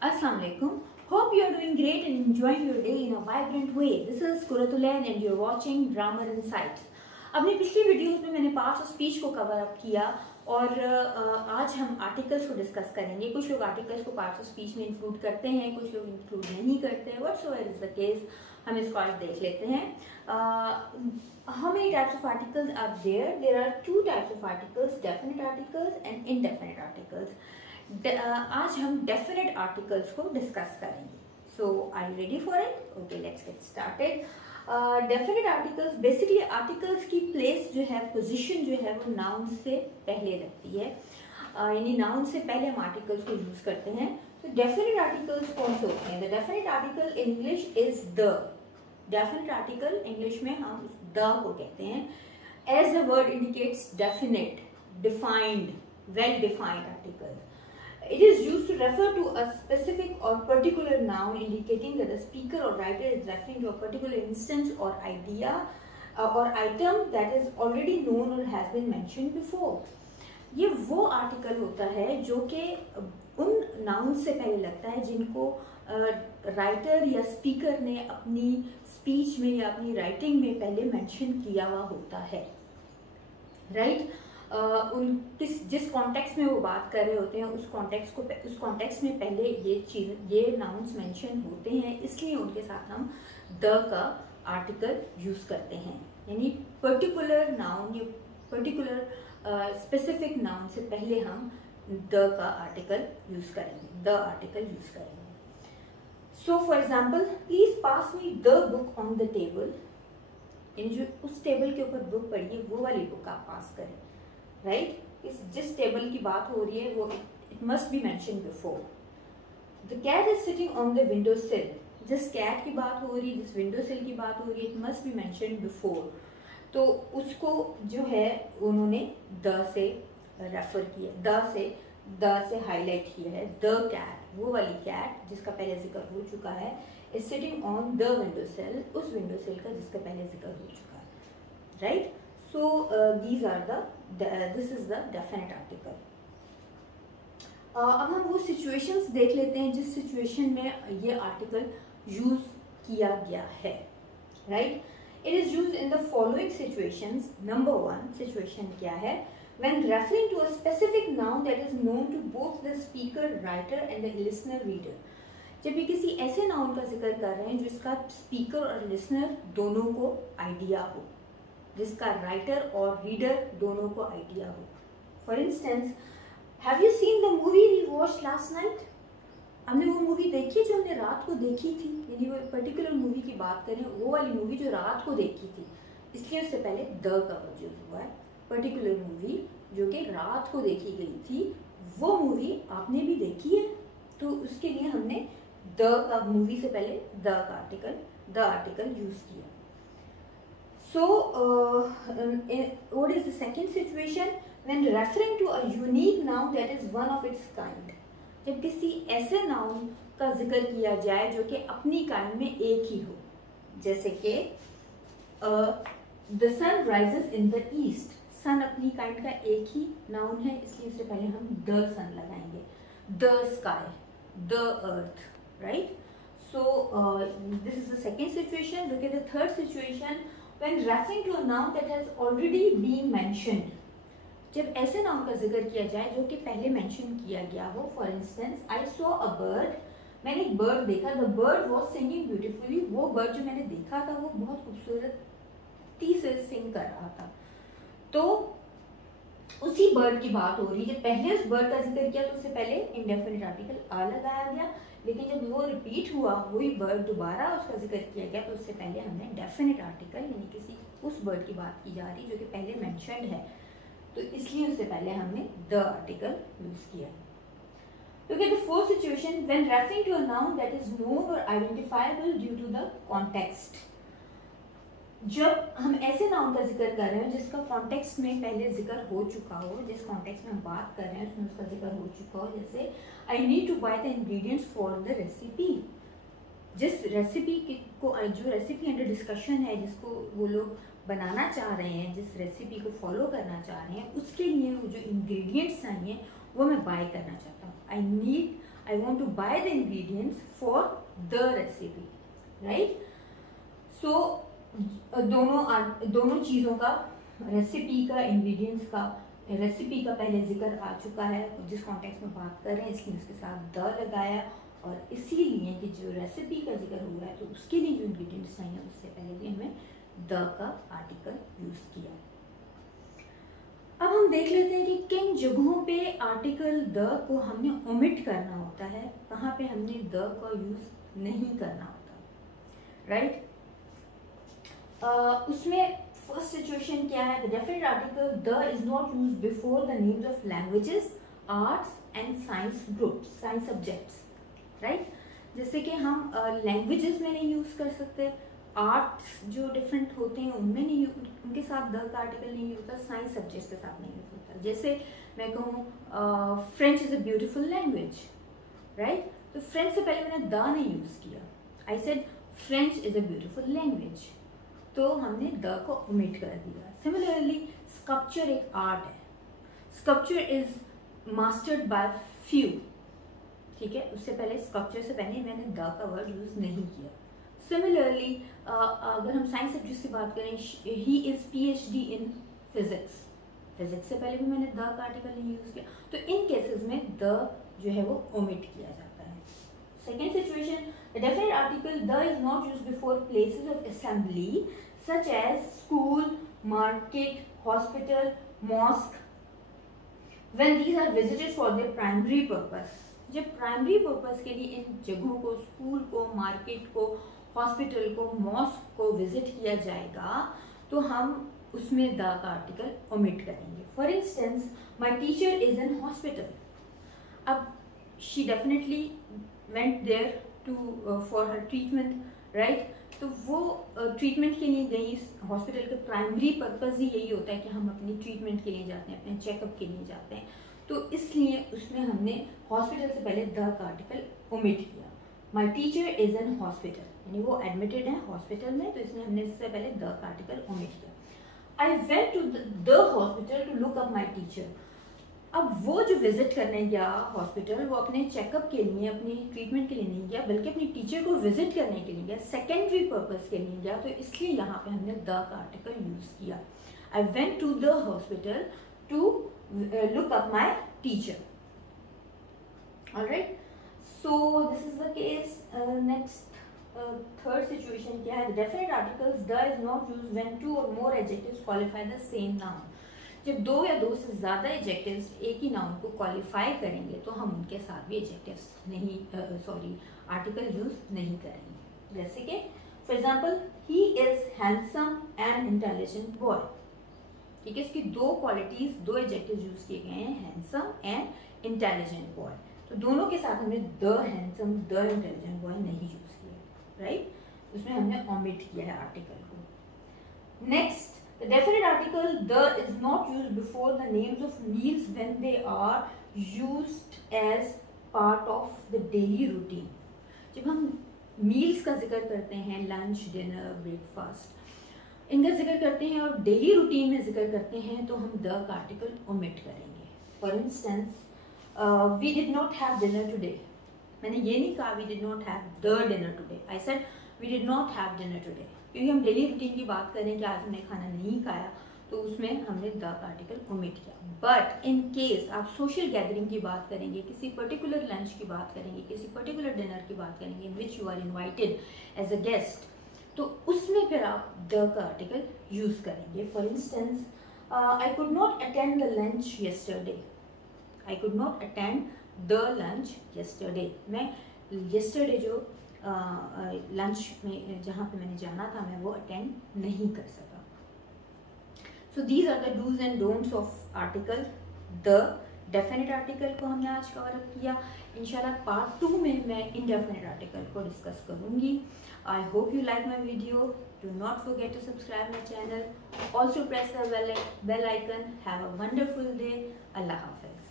Assalamu alaikum. Hope you are doing great and enjoying your day in a vibrant way. This is Kuratulain and you are watching Grammar Insights. अपनी पिछली videos में मैंने parts of speech को cover up किया और आज हम articles को डिस्कस करेंगे। कुछ लोग आर्टिकल्स को पार्ट्स ऑफ स्पीच में इंक्लूड करते हैं, कुछ लोग इंक्लूड नहीं करते हैं। व्हाटसोएवर इज द केस, हम इसको आज देख लेते हैं। How many types of articles are there? There are two types of articles, definite articles and indefinite articles. आज हम definite articles को डिस्कस करेंगे। So, are you ready for it? Okay, let's get started. Definite articles basically articles की place जो है, position जो है वो noun से पहले लगती है, यानी noun से पहले हम articles को use करते हैं। तो definite articles कौन से होते हैं? The definite article in English is the. Definite article English में हम the को कहते हैं। As the word indicates, definite, defined, well-defined articles. It is used to refer to a specific or particular noun indicating that the speaker or writer is referring to a particular instance or idea or item that is already known or has been mentioned before. ये वो article होता है जो कि उन noun से पहले लगता है जिनको राइटर या स्पीकर ने अपनी स्पीच में या अपनी राइटिंग में पहले मेंशन किया हुआ होता है, राइट? जिस कॉन्टेक्स्ट में वो बात कर रहे होते हैं उस कॉन्टेक्स्ट में पहले ये नाउन्स मेंशन होते हैं, इसलिए उनके साथ हम द का आर्टिकल यूज करते हैं। यानी पर्टिकुलर नाउन या पर्टिकुलर स्पेसिफिक नाउन से पहले हम द का आर्टिकल यूज करेंगे। So for example, please pass me the book on the table. यानी जो उस टेबल के ऊपर बुक पड़ी है वो वाली बुक आप पास करें, राइट? जिस टेबल की बात हो रही है वो it must be mention before. The cat is sitting on the window sill. जिस कैट की बात हो रही है, जिस विंडो सिल की बात हो रही है, it must be mention before. तो उसको जो है उन्होंने द से रेफर किया, द से हाईलाइट किया है। द कैट, वो वाली कैट जिसका पहले जिक्र हो चुका है, is sitting on the window सिल, उस विंडो सिल का जिसका पहले जिक्र हो चुका है, right? So this is the definite article. अब हम वो situations देख लेते हैं जिस situation में ये article use किया गया है, right? It is used in the following situations. Number one situation क्या है? When referring to a specific noun that is known to both the speaker, writer and the listener, reader. जब ये किसी ऐसे noun का जिक्र कर रहे हैं जिसका स्पीकर और लिसनर दोनों को आइडिया हो, जिसका राइटर और रीडर दोनों को आइडिया हो। For instance, have you seen the movie we watched last night? हमने वो मूवी देखी जो हमने रात को देखी थी, यानी वो पर्टिकुलर मूवी की बात करें, वो वाली मूवी जो रात को देखी थी, इसलिए उससे पहले द का यूज हुआ है। पर्टिकुलर मूवी जो कि रात को देखी गई थी, वो मूवी आपने भी देखी है, तो उसके लिए हमने द का, मूवी से पहले द आर्टिकल यूज किया। So, what is the second situation? When referring to a unique noun that is one of its kind. जब किसी ऐसे नाउन का जिक्र किया जाए जो कि अपनी काइंड में एक ही हो, जैसे कि the sun rises in the east. सन अपनी काइंड का एक ही नाउन है, इसलिए उससे पहले हम the sun लगाएंगे। the sky, the earth, right? So, this is the second situation. Look at the third situation. When referring to a noun that has already been mentioned, जब ऐसे नाउन का जिक्र किया जाए जो कि पहले मेंशन किया गया हो। For instance, I saw a bird, मैंने एक बर्ड देखा। The bird was singing beautifully, वो बर्ड जो मैंने देखा था वो बहुत खूबसूरती से सिंग कर रहा था। तो उसी बर्ड की बात हो रही है। जब पहले उस बर्ड का जिक्र किया तो उससे पहले इंडेफिनिट आर्टिकल आ लगाया गया, लेकिन जब वो रिपीट हुआ, वही बर्ड दोबारा उसका जिक्र किया गया, तो उससे पहले हमने डेफिनेट आर्टिकल यानी किसी उस बर्ड की बात की जा रही जो कि पहले मेंशन्ड है, तो इसलिए उससे पहले हमने द आर्टिकल यूज किया। Look at the fourth situation. When referring to a noun that is known or identifiable due to the context. जब हम ऐसे नाउन का जिक्र कर रहे हैं जिसका कॉन्टेक्स्ट में पहले जिक्र हो चुका हो, जिस कॉन्टेक्स्ट में हम बात कर रहे हैं उसमें उसका जिक्र हो चुका हो, जैसे I need to buy the ingredients for the recipe. जिस रेसिपी को, जो रेसिपी अंडर डिस्कशन है, जिसको वो लोग बनाना चाह रहे हैं, जिस रेसिपी को फॉलो करना चाह रहे हैं, उसके लिए वो जो इंग्रेडिएंट्स चाहिए वो मैं बाय करना चाहता हूँ। I want to buy the ingredients for the recipe, right? So दोनों चीज़ों का, रेसिपी का, इंग्रेडिएंट्स का, रेसिपी का पहले जिक्र आ चुका है, जिस कॉन्टेक्स्ट में बात कर रहे हैं इसलिए उसके साथ द लगाया, और इसीलिए कि जो रेसिपी का जिक्र हो रहा है तो उसके लिए जो इंग्रेडिएंट्स चाहिए उससे पहले भी हमें द का आर्टिकल यूज़ किया। अब हम देख लेते हैं कि किन जगहों पे आर्टिकल द को हमने ओमिट करना होता है, कहाँ पे हमने द का यूज़ नहीं करना होता, राइट? उसमें फर्स्ट सिचुएशन क्या है? The definite article the is not use before the names of languages, arts and science groups, science subjects, right? जैसे कि हम लैंग्वेजेस में नहीं यूज कर सकते, आर्ट्स जो डिफरेंट होते हैं उनमें नहीं, उनके साथ द का आर्टिकल नहीं यूज होता, साइंस सब्जेक्ट्स के साथ नहीं यूज होता। जैसे मैं कहूँ French is a beautiful language, right? तो फ्रेंच से पहले मैंने द नहीं यूज किया, I said French is a beautiful language, तो हमने द को ओमिट कर दिया। सिमिलरली स्कल्पचर एक आर्ट है, sculpture is mastered bye few, ठीक है? उससे पहले स्कल्पचर से पहले मैंने द का वर्ड यूज नहीं किया। सिमिलरली अगर हम साइंस सब्जेक्ट्स की बात करें, he is PhD in physics, physics से पहले भी मैंने द का आर्टिकल नहीं यूज किया, तो इन केसेस में द जो है वो ओमिट किया जाता है। Second situation, the definite article the is not use before places of assembly such as school, market, hospital, mosque, when these are visited for their primary purpose. जब प्राइमरी पर्पस के लिए इन जगहों को, स्कूल को, market को, hospital को, mask को visit किया जाएगा तो हम उसमें द का आर्टिकल ओमिट करेंगे। For instance, my teacher is in hospital, अब she definitely went there to for her treatment, right? तो वो ट्रीटमेंट के लिए गई, हॉस्पिटल का प्राइमरी पर्पस ही यही होता है कि हम अपनी ट्रीटमेंट के लिए जाते हैं, अपने चेकअप के लिए जाते हैं, तो इसलिए उसमें हमने हॉस्पिटल से पहले द का आर्टिकल ओमिट किया। माई टीचर इज इन हॉस्पिटल, यानी वो एडमिटेड है हॉस्पिटल में, तो इसलिए हमने इससे पहले द का आर्टिकल ओमिट किया। I went to the hospital to look up my teacher, अब वो जो विजिट करने गया हॉस्पिटल, वो अपने चेकअप के लिए, अपनी ट्रीटमेंट के लिए नहीं गया, बल्कि अपनी टीचर को विजिट करने के लिए गया, सेकेंडरी पर्पस के लिए गया, तो इसलिए यहाँ पे हमने द का आर्टिकल यूज किया। I went to the hospital to look up my teacher, alright? So this is the case. Next third situation क्या है? The definite articles the is not used when two or more adjectives qualify the same noun. जब दो या दो से ज़्यादा adjectives एक ही noun को क्वालिफाई करेंगे तो हम उनके साथ भी एडजेक्टिव्स नहीं, आर्टिकल यूज नहीं करेंगे। जैसे कि for example, he is handsome and intelligent boy, ठीक है? इसकी दो क्वालिटीज, दो एडजेक्टिव्स यूज किए गए हैं, हैंडसम एंड इंटेलिजेंट बॉय, तो दोनों के साथ हमने the handsome, the intelligent boy नहीं यूज किया, राइट? उसमें हमने ओमिट किया है आर्टिकल को। Next, the definite article the is not used before the names of meals when they are used as part of the daily routine. जब हम meals का जिक्र करते हैं, लंच, डिनर, ब्रेकफास्ट, इनका जिक्र करते हैं और डेली रूटीन में जिक्र करते हैं, तो हम द का आर्टिकल ओमिट करेंगे। For instance, we did not have dinner today, मैंने ये नहीं कहा we did not have the dinner today, I said we did not have dinner today, क्योंकि हम डेली रूटीन की बात करें कि आज हमने खाना नहीं खाया, तो उसमें हमने द का आर्टिकल ओमिट किया। बट इन केस आप सोशल गैदरिंग की बात करेंगे, किसी पर्टिकुलर लंच की बात करेंगे, किसी पर्टिकुलर डिनर की बात करेंगे, in which you are invited as a guest, तो उसमें फिर आप द का आर्टिकल यूज करेंगे। For instance, I could not attend the lunch yesterday, I could not attend the lunch yesterday, मैं येस्टरडे जो लंच में जहाँ पे मैंने जाना था, मैं वो अटेंड नहीं कर सका। So these are the dos and don'ts of article the. Definite article को हमने आज कवर अप किया। इंशाल्लाह पार्ट 2 में मैं इनडेफिनेट आर्टिकल को डिस्कस करूँगी। I hope you like my video. Do not forget to subscribe my channel, also press the bell icon. Have a wonderful day. अल्लाह हाफिज।